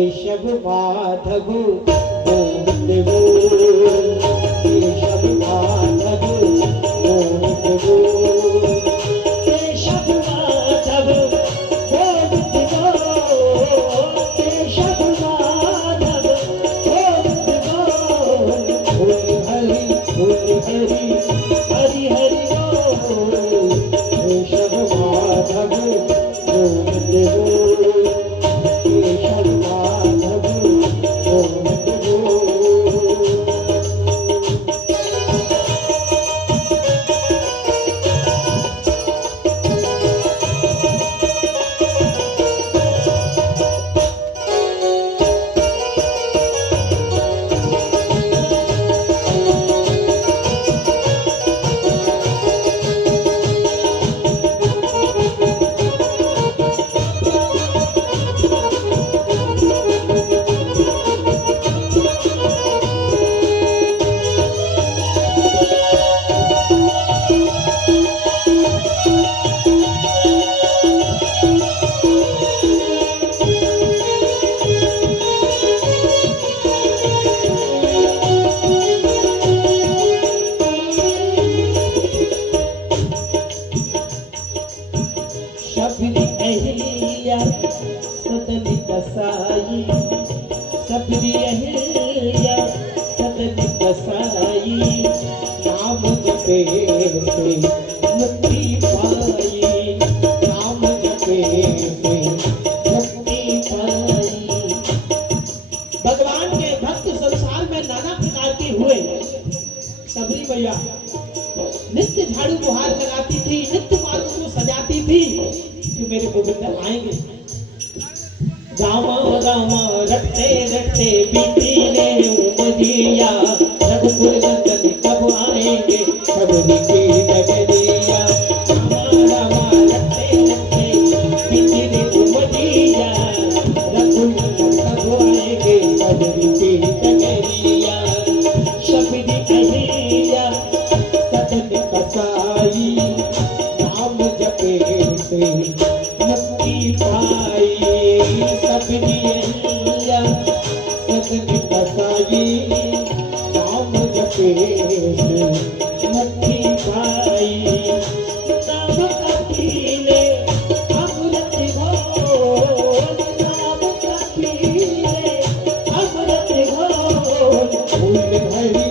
केशव माधव गोविंद बोल, केशव माधव गोविंद बोल, केशव माधव गोविंद बोल, केशव माधव गोविंद बोल, बोल हरि हरि हरि हरि बोल, केशव माधव गोविंद बोल, केशव माधव गोविंद बोल। सबरी अहिल्या सदन कसाई, सबरी अहिल्या सदन कसाई, नाम जपे से मुक्ति पाई, नाम जपे से मुक्ति पाई। भगवान के भक्त संसार में नाना प्रकार के हुए। सबरी मैया नित्य झाड़ू बुहार लगाती थी, नित्य मार्ग को सजाती थी कि मेरे गोविंद आएंगे। रामा रामा रटते रटते बीती ने उमरिया, रघुकुल नंदन कब आएंगे सबरी की नगरिया। रामा रामा रटते रटते बीती ने उमरिया, रघुकुल नंदन कब आएंगे सबरी की नगरिया। सबरी अहिल्या सदन कसाई, नाम जपे से मुक्ति पाई। सबरी अहिल्या सदन कसाई, नाम जपे से मुक्ति पाई। नाम कपीले अमृत घोल, नाम कपीले अमृत घोल, फूल भरी